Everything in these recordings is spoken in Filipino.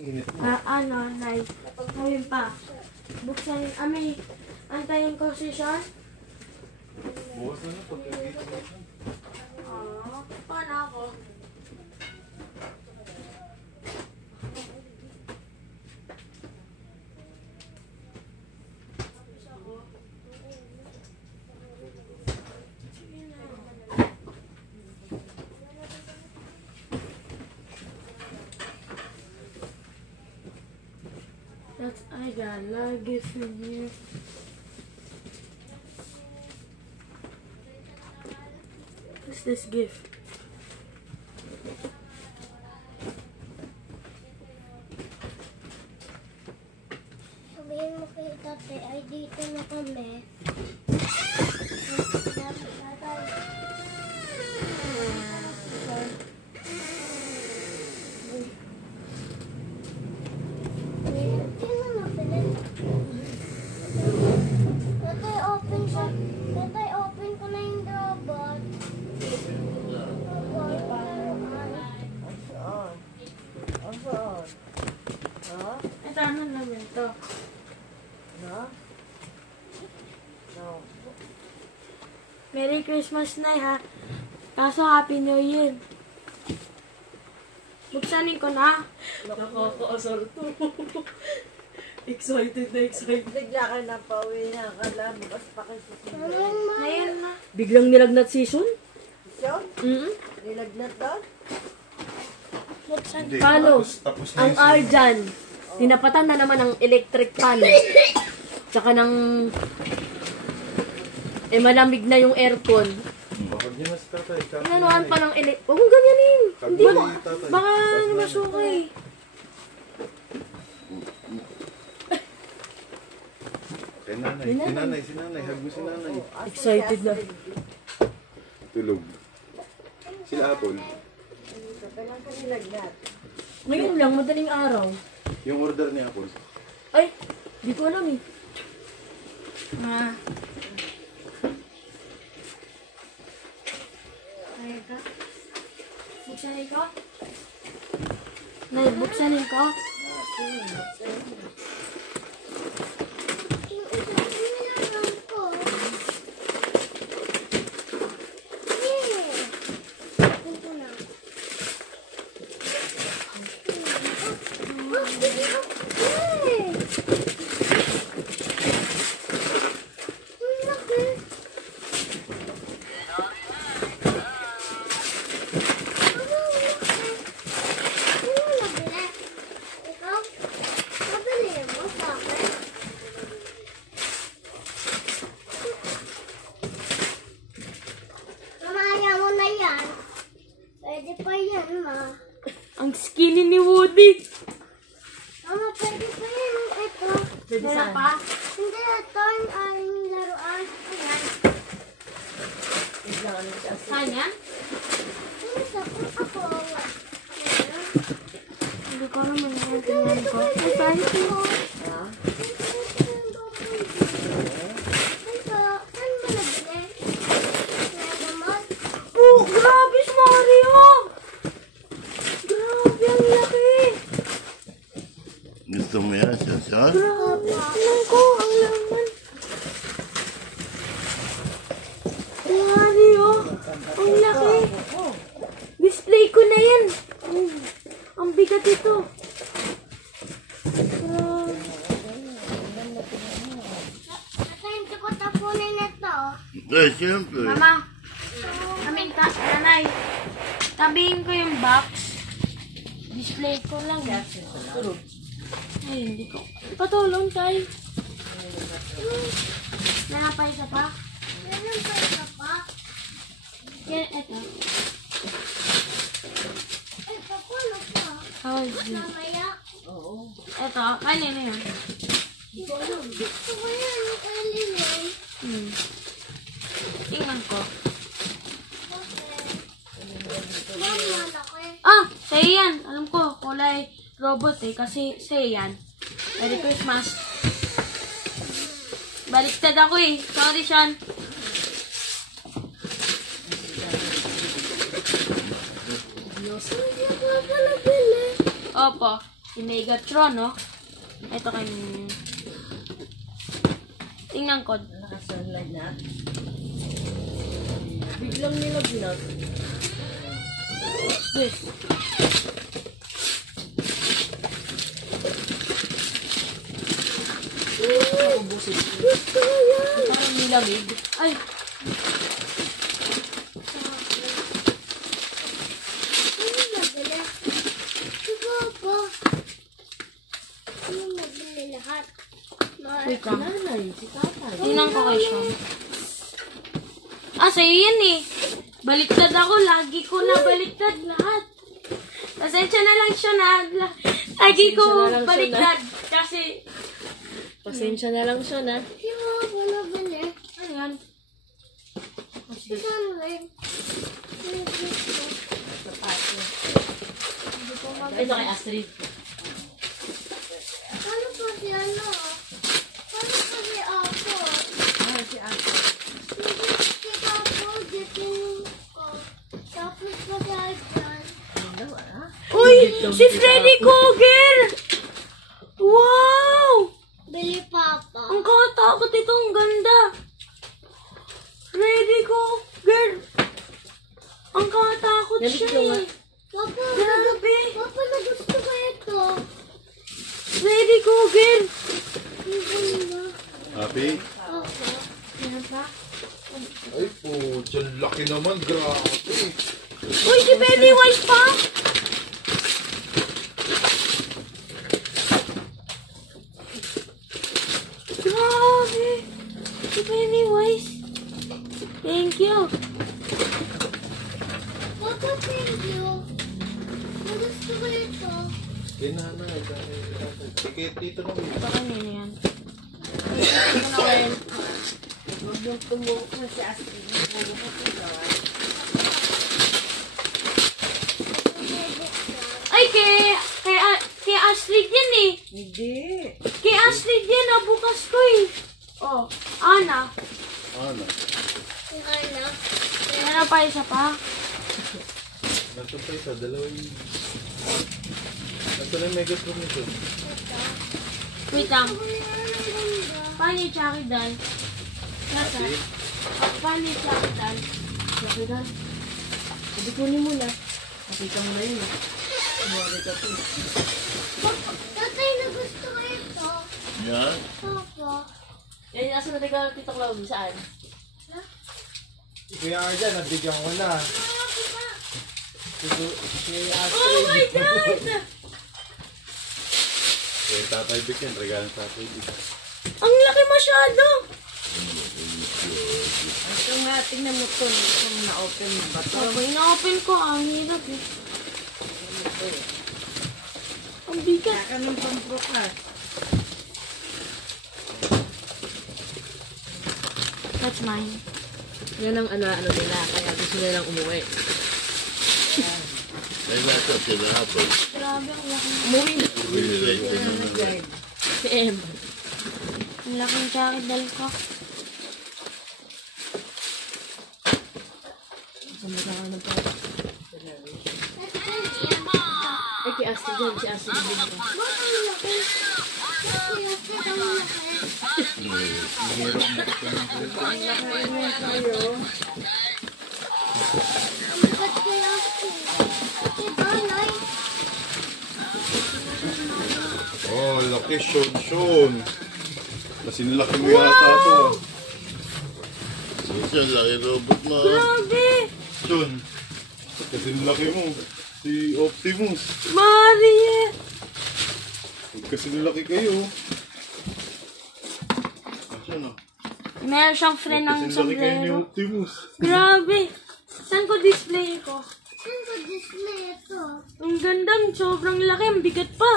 Nay, ngayon pa. Buksan, antayin ko si Sean. Bukas na pagkakita mo. Paano ako? I got a lot of gifts in here. What's this gift? Sabihin mo kay tate, ay dito na kami. Open ko na yung robot. Ito, ano naman to? Merry Christmas, Nay, ha? Kaso Happy New Year. Buksanin ko na. Nakakaasar to. Excited na excited. Bigla ka na pauwi na akala mo. Basta pa kayo susunod. Ngayon na. Biglang nilagnat season? Sean? Nilagnat doon? Buksan. Hindi, Paano? tapos na Ang yung R dyan, tinapatan na naman ng electric fan. Tsaka ng... malamig na yung aircon. Bakit niya na si tatay? Inanuhan pa ng electric... Huwag mong ganyanin. Hindi mo... Baka masuka eh. Kay nanay, si nanay, hag mo si nanay. Excited na. Tulog. Sila Apple. Kailan ka nilagnat? Ngayon lang, madaling araw. Yung order ni Apple. Ay, di ko alam eh. Buksanin ko? Nay, buksanin ko? Pwede pa yan, ma. Ang skinny ni Woody. Mama, pwede pa yan. Ito. Pwede Wala saan? pa? Hindi, ito ang laruan. Ayan. Saan yan? Ako. Hindi ko naman yan. Tingnan ko. Ay, saan ito? Oh, grabe si Mario! Grabe, ang laki! Gusto mo yan, Shasha? Grabe, tingnan ko, ang laman. Mario, ang laki. Display ko na yan. Ang bigat ito. Grabe. Hindi ko tapunin ito. Siyempre. Mama, nanay, tabihin ko yung box. Display ko lang. Ay, hindi ko. Patulong tayo. Nanapay isa pa? Meron pa ito pa. Yan, eto. Ay, papulo pa. Ay, Mamaya. eto, kanina yun. Gusto ko yan, yung alien. Tingnan ko. Mama, laki. Ah, sa'yo yan. Alam ko, kulay robot eh. Kasi sa'yo yan. Merry Christmas. Baliktad ako eh. Sorry, Sean. Hindi ko pala bili. Opo. Si Megatron, no? Ito kay... Tingnan ko. Nakasunlight na. Biglang nilaglag. This. Nakubusin. Parang nilamig. Ay! Ano nabili? Si Papa. Ano nabili lahat? Wait lang. Nanay, si tatay. Tingnan ko kay Sean. Ah, sa'yo yan eh. Baliktad ako. Lagi ko na baliktad lahat. Pasensya na lang siya na. Lagi ko Pasensya na lang, baliktad. Kasi, Pasensya na lang siya na. Si Papa nabili. ano yan? Si Sunlight. Ito kay Astrid. Ano pa si ano? Ano pa si Apo? Ah, si Astrid. Si Papa, gitin ko. Tapos pa si Adrian. Uy! Si Freddy Krueger! Wow! Bili Papa. Ang katakot ito. Ang ganda. Freddy Krueger. Ang katakot Nalik siya ko nga. eh. Papa, Grabe. Papa, nagusto ko ito. Freddy Krueger. Ang ganda. Happy? Papa. Ay po, dyan laki naman. Grabe. Uy, si Pennywise pa. Grabe. Si Pennywise. Thank you. Papa, thank you. Nagusto ko ito. Tinanay. Tikit dito naman. Ito kanina yan. Huwag yung tumuko si Astrid. Ay, kay Astrid yan eh. Hindi. Kay Astrid yan, nabukas ko eh. Oh, Ana. Ano? Yung ano? Meron pa isa pa. Nasaan pa isa? Dalawang... Nasaan yung Megatron nito? Wait lang. Ang ganda. Paano yung Chucky doll? Nasa? Happy? Paano yung Chucky doll? Sabi ka. Sabi kunin mo na. Nakita mo na yun. Kumari ka po. Papa, tatay, nagusto ko ito. Yan? Papa. Yan yung asa na regalo Tito Claudio. Saan? Kuya Arjan, nabigyan ko na. Si Oh my God! Eh, Tatay Vic yan. Regalang Tatay Vic. Ang laki masyado! Ito nga, tingnan mo ito. Itong na-open mo ba ito? Okay, na-open ko. Ang hirap eh. Ang bigat. Kaka ng pamprokas. That's mine. Yan ang ano nila. Kaya gusto nilang umuwi. Ay, nasa sinapos. Grabe, ang laki. Umuwi na. Pinilay. Si Em. Ang laking Chucky doll ko. Sumata ka ng pala. Ay, kay Astrid yan. Si Astrid din ito. Ba't ang laki? Kasi ang laki. Ang bigat kaya ako. Diba, Nay? Oh, laki. Sean. Kasinlaki mo yata ito. Sean, laki robot mo. Grabe! Sean, kasinlaki mo. Si Optimus. Marie! Kasinlaki kayo. Sean, oh. Meron siyang friend ng Kasinlaki kayo ni sombrero. Optimus. Grabe! Saan ko display ko? Saan ko display ito? Ang ganda, sobrang laki, ang bigat pa.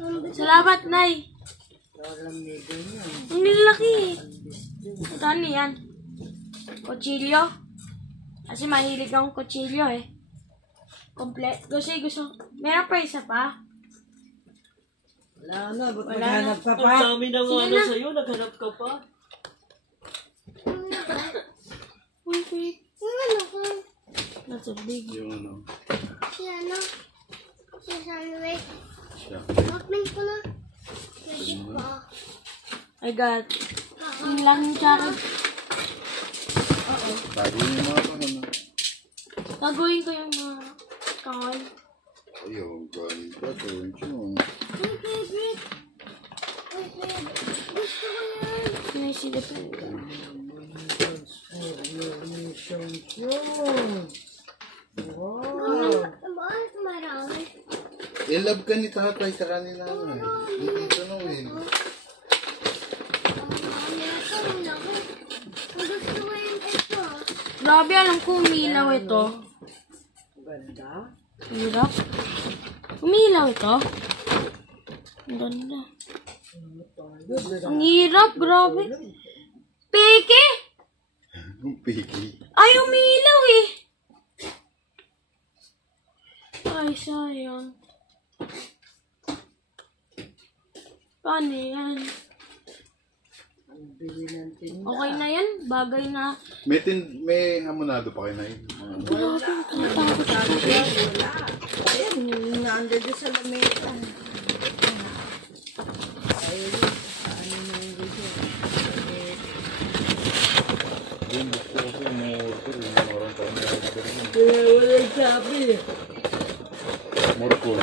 Ang bigat. Salamat, Nay. Ang laki. Ito ano yan? Kutsilyo? Kasi mahilig akong kutsilyo eh. Kasi gusto. Meron pa isa pa? Wala na. Ba't Wala maghanap ka pa? Ang dami na Sige ano na. sa'yo. Naghanap ka pa. Okay. Yung ano ko? That's a big. Yung ano. Si ano? Si Sunway. Siya. Open ko na. Pwede pa. I got. Yun lang yung tsaka. Bago yung mga kahon na. Gagawin ko yung mga kahon. Ayaw, galing pa. Gawin siya. My favorite. My favorite. Gusto ko yan. Sinisilip. Bakit marami? I-love ka ni tatay sa kanila. Hindi ka na win. Gusto ko yung ito. Grabe, alam ko umilaw ito. Ganda. Hirap. Umilaw ito. Ang ganda. Ang hirap, grabe. Peke! Ang piki. Ay, umilaw eh. Ay, sayang. Paano yan? Okay na yan? Bagay na. May hamonado pa kayo na yun. Ayan, nandun doon sa lamesa. Yung gusto ko sa umorder. Marang tayo na order yun. Wala sabi. Morcon.